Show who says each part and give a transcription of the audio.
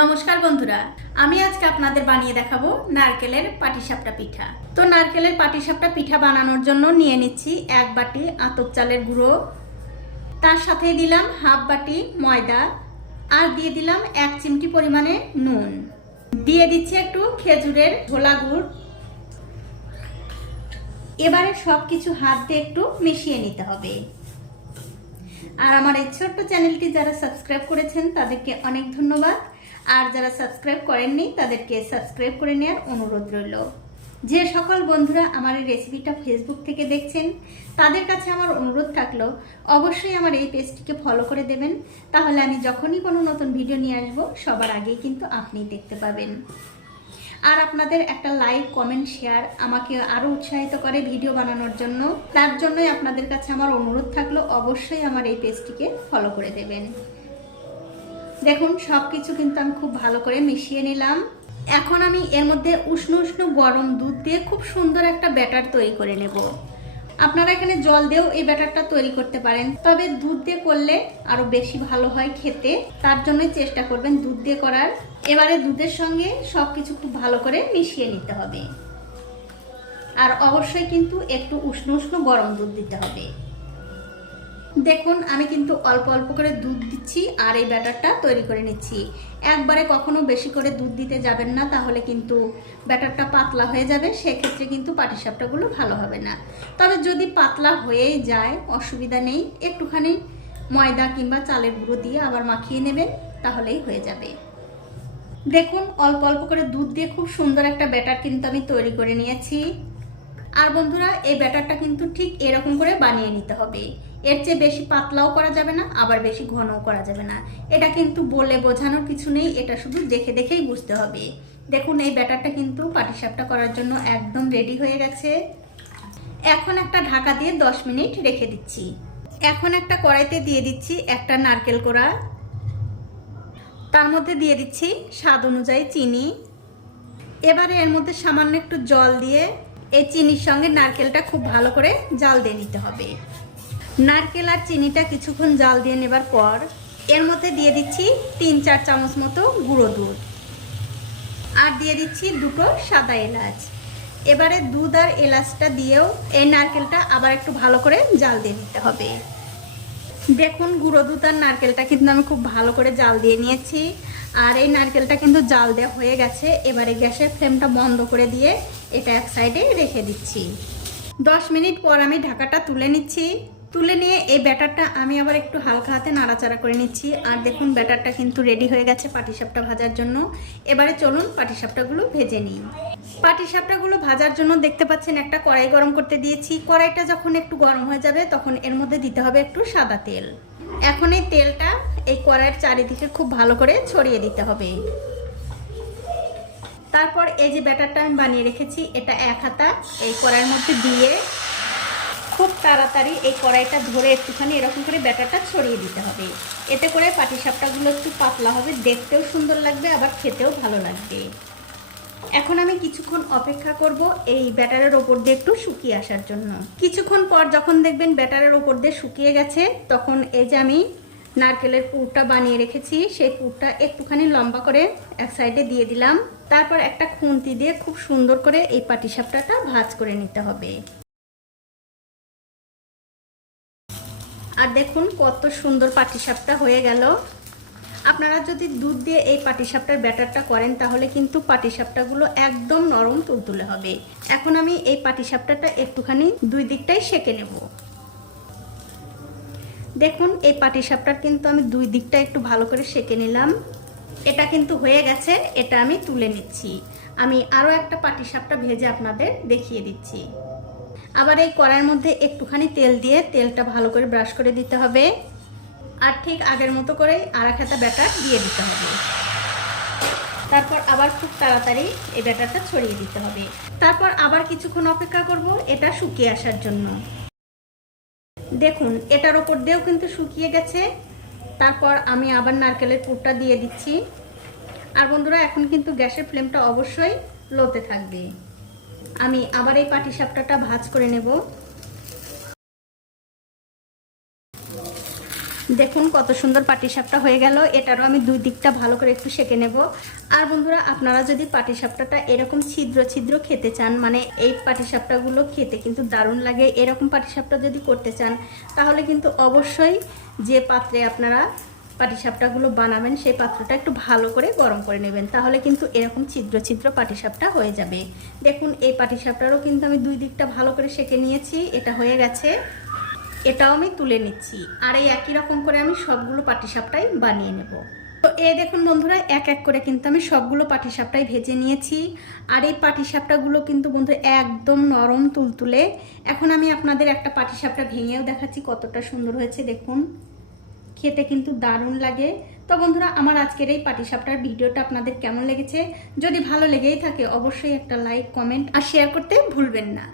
Speaker 1: নমস্কার বন্ধুরা, আমি আজকে আপনাদের বানিয়ে দেখাবো নারকেলের পাটিসাপটা পিঠা। তো নারকেলের পাটিসাপটা পিঠা বানানোর জন্য নিয়ে নিচ্ছি এক বাটি আতপ চালের গুঁড়ো, তার সাথে দিলাম হাফ বাটি ময়দা, আর দিয়ে দিলাম এক চিমটি পরিমাণে নুন। দিয়ে দিচ্ছি একটু খেজুরের ঝোলা গুড়। এবারে সব কিছু হাত দিয়ে একটু মিশিয়ে নিতে হবে। আর আমার এই ছোট্ট চ্যানেলটি যারা সাবস্ক্রাইব করেছেন, তাদেরকে অনেক ধন্যবাদ। আর যারা সাবস্ক্রাইব করেননি, তাদেরকে সাবস্ক্রাইব করে নেওয়ার অনুরোধ রইল। যে সকল বন্ধুরা আমার এই রেসিপিটা ফেসবুক থেকে দেখছেন, তাদের কাছে আমার অনুরোধ থাকল, অবশ্যই আমার এই পেজটিকে ফলো করে দেবেন। তাহলে আমি যখনই কোনো নতুন ভিডিও নিয়ে আসব, সবার আগেই কিন্তু আপনিই দেখতে পাবেন। আর আপনাদের একটা লাইক কমেন্ট শেয়ার আমাকে আরও উৎসাহিত করে ভিডিও বানানোর জন্য। তার জন্যই আপনাদের কাছে আমার অনুরোধ থাকল, অবশ্যই আমার এই পেজটিকে ফলো করে দেবেন। দেখুন সব কিছু কিন্তু আমি খুব ভালো করে মিশিয়ে নিলাম। এখন আমি এর মধ্যে উষ্ণ উষ্ণ গরম দুধ দিয়ে খুব সুন্দর একটা ব্যাটার তৈরি করে নেব। আপনারা এখানে জল দিয়েও এই ব্যাটারটা তৈরি করতে পারেন। তবে দুধ দিয়ে করলে আরও বেশি ভালো হয় খেতে। তার জন্যই চেষ্টা করবেন দুধ দিয়ে করার। এবারে দুধের সঙ্গে সবকিছু খুব ভালো করে মিশিয়ে নিতে হবে। আর অবশ্যই কিন্তু একটু উষ্ণ উষ্ণ গরম দুধ দিতে হবে। দেখুন, আমি কিন্তু অল্প অল্প করে দুধ দিচ্ছি আর এই ব্যাটারটা তৈরি করে নিচ্ছি। একবারে কখনো বেশি করে দুধ দিতে যাবেন না, তাহলে কিন্তু ব্যাটারটা পাতলা হয়ে যাবে, সেক্ষেত্রে কিন্তু পাটিসাপটাগুলো ভালো হবে না। তবে যদি পাতলা হয়েই যায়, অসুবিধা নেই, একটুখানি ময়দা কিংবা চালের গুঁড়ো দিয়ে আবার মাখিয়ে নেবেন, তাহলেই হয়ে যাবে। দেখুন, অল্প অল্প করে দুধ দিয়ে খুব সুন্দর একটা ব্যাটার কিন্তু আমি তৈরি করে নিয়েছি। আর বন্ধুরা, এই ব্যাটারটা কিন্তু ঠিক এরকম করে বানিয়ে নিতে হবে। এর চেয়ে বেশি পাতলাও করা যাবে না, আবার বেশি ঘনও করা যাবে না। এটা কিন্তু বলে বোঝানোর কিছু নেই, এটা শুধু দেখে দেখেই বুঝতে হবে। দেখুন, এই ব্যাটারটা কিন্তু পাটিসাপটা করার জন্য একদম রেডি হয়ে গেছে। এখন একটা ঢাকা দিয়ে 10 মিনিট রেখে দিচ্ছি। এখন একটা কড়াইতে দিয়ে দিচ্ছি একটা নারকেল কোড়া। তার মধ্যে দিয়ে দিচ্ছি স্বাদ অনুযায়ী চিনি। এবারে এর মধ্যে সামান্য একটু জল দিয়ে এই চিনির সঙ্গে নারকেলটা খুব ভালো করে জাল দিয়ে নিতে হবে। নারকেল আর চিনিটা কিছুক্ষণ জাল দিয়ে নেবার পর এর মধ্যে দিয়ে দিচ্ছি তিন চার চামচ মতো গুঁড়ো দুধ। আর দিয়ে দিচ্ছি দুটো সাদা এলাচ। এবারে দুধ আর এলাচটা দিয়েও এই নারকেলটা আবার একটু ভালো করে জাল দিয়ে নিতে হবে। দেখুন, গুঁড়ো দুধ আর নারকেলটা কিন্তু আমি খুব ভালো করে জাল দিয়ে নিয়েছি। আর এই নারকেলটা কিন্তু জাল দেওয়া হয়ে গেছে। এবারে গ্যাসের ফ্লেমটা বন্ধ করে দিয়ে এটা এক সাইডে রেখে দিচ্ছি। দশ মিনিট পর আমি ঢাকাটা তুলে নিচ্ছি। তুলে নিয়ে এই ব্যাটারটা আমি আবার একটু হালকা হাতে নাড়াচাড়া করে নিচ্ছি। আর দেখুন, ব্যাটারটা কিন্তু রেডি হয়ে গেছে পাটিসাপটা ভাজার জন্য। এবারে চলুন পাটিসাপটাগুলো ভেজে নিই। পাটিসাপটাগুলো ভাজার জন্য দেখতে পাচ্ছেন, একটা কড়াই গরম করতে দিয়েছি। কড়াইটা যখন একটু গরম হয়ে যাবে, তখন এর মধ্যে দিতে হবে একটু সাদা তেল। এখন এই তেলটা এই কড়াইয়ের চারিদিকে খুব ভালো করে ছড়িয়ে দিতে হবে। তারপর এই যে ব্যাটারটা আমি বানিয়ে রেখেছি, এটা এক হাতা। এই কড়াইয়ের মধ্যে দিয়ে খুব তাড়াতাড়ি এই কড়াইটা ধরে একটুখানি এরকম করে ব্যাটারটা ছড়িয়ে দিতে হবে। এতে করে পাটিসাপটাগুলো একটু পাতলা হবে, দেখতেও সুন্দর লাগবে, আবার খেতেও ভালো লাগবে। এখন আমি কিছুক্ষণ অপেক্ষা করব এই ব্যাটারের ওপর দিয়ে একটু শুকিয়ে আসার জন্য। কিছুক্ষণ পর যখন দেখবেন ব্যাটারের ওপর দিয়ে শুকিয়ে গেছে, তখন এই যে আমি নারকেলের পুরটা বানিয়ে রেখেছি, সেই পুরটা একটুখানি লম্বা করে এক সাইডে দিয়ে দিলাম। তারপর একটা খুন্তি দিয়ে খুব সুন্দর করে এই পাটিসাপটাটা ভাজ করে নিতে হবে। আর দেখুন কত সুন্দর পাটিসাপটা হয়ে গেল। আপনারা যদি দুধ দিয়ে এই পাটিসাপটার ব্যাটারটা করেন, তাহলে কিন্তু পাটিসাপটাগুলো একদম নরম তুলতুলে হবে। এখন আমি এই পাটিসাপটাটা একটুখানি দুই দিকটাই সেকে নেব। দেখুন, এই পাটিসাপটার কিন্তু আমি দুই দিকটা একটু ভালো করে সেকে নিলাম। এটা কিন্তু হয়ে গেছে, এটা আমি তুলে নিচ্ছি। আমি আরও একটা পাটিসাপটা ভেজে আপনাদের দেখিয়ে দিচ্ছি। আবার এই কড়াইয়ের মধ্যে একটুখানি তেল দিয়ে তেলটা ভালো করে ব্রাশ করে দিতে হবে। আর ঠিক আগের মতো করে এক হাতা ব্যাটার দিয়ে দিতে হবে। তারপর আবার খুব তাড়াতাড়ি এই ব্যাটারটা ছড়িয়ে দিতে হবে। তারপর আবার কিছুক্ষণ অপেক্ষা করব এটা শুকিয়ে আসার জন্য। দেখুন, এটার ওপর দিয়েও কিন্তু শুকিয়ে গেছে। তারপর আমি আবার নারকেলের পুরটা দিয়ে দিচ্ছি। আর বন্ধুরা, এখন কিন্তু গ্যাসের ফ্লেমটা অবশ্যই লোতে থাকবে। আমি আবার এই পাটিসাপটাটা ভাজ করে নেব। দেখুন কত সুন্দর পাটিসাপটা হয়ে গেল। এটারও আমি দুই দিকটা ভালো করে একটু সেঁকে নেব। আর বন্ধুরা, আপনারা যদি পাটিসাপটাটা এরকম ছিদ্র ছিদ্র খেতে চান মানে এই পাটিসাপটাগুলো খেতে কিন্তু দারুণ লাগে, এরকম পাটিসাপটা যদি করতে চান, তাহলে কিন্তু অবশ্যই যে পাত্রে আপনারা পাটিসাপটাগুলো বানাবেন, সেই পাত্রটা একটু ভালো করে গরম করে নেবেন। তাহলে কিন্তু এরকম ছিদ্র ছিদ্র পাটিসাপটা হয়ে যাবে। দেখুন, এই পাটিসাপটারও কিন্তু আমি দুই দিকটা ভালো করে সেঁকে নিয়েছি, এটা হয়ে গেছে। এটাও আমি তুলে নিচ্ছি। আর এই একই রকম করে আমি সবগুলো পাটিসাপটাই বানিয়ে নেব। তো এ দেখুন বন্ধুরা, এক এক করে কিন্তু আমি সবগুলো পাটিসাপটাই ভেজে নিয়েছি। আর এই পাটিসাপটাগুলো কিন্তু বন্ধুরা একদম নরম তুলতুলে। এখন আমি আপনাদের একটা পাটিসাপটা ভেঙেও দেখাচ্ছি কতটা সুন্দর হয়েছে, দেখুন। খেতে কিন্তু দারুণ লাগে। তো বন্ধুরা, আমার আজকের এই পাটিসাপটার ভিডিওটা আপনাদের কেমন লেগেছে? যদি ভালো লেগেই থাকে, অবশ্যই একটা লাইক, কমেন্ট আর শেয়ার করতে ভুলবেন না।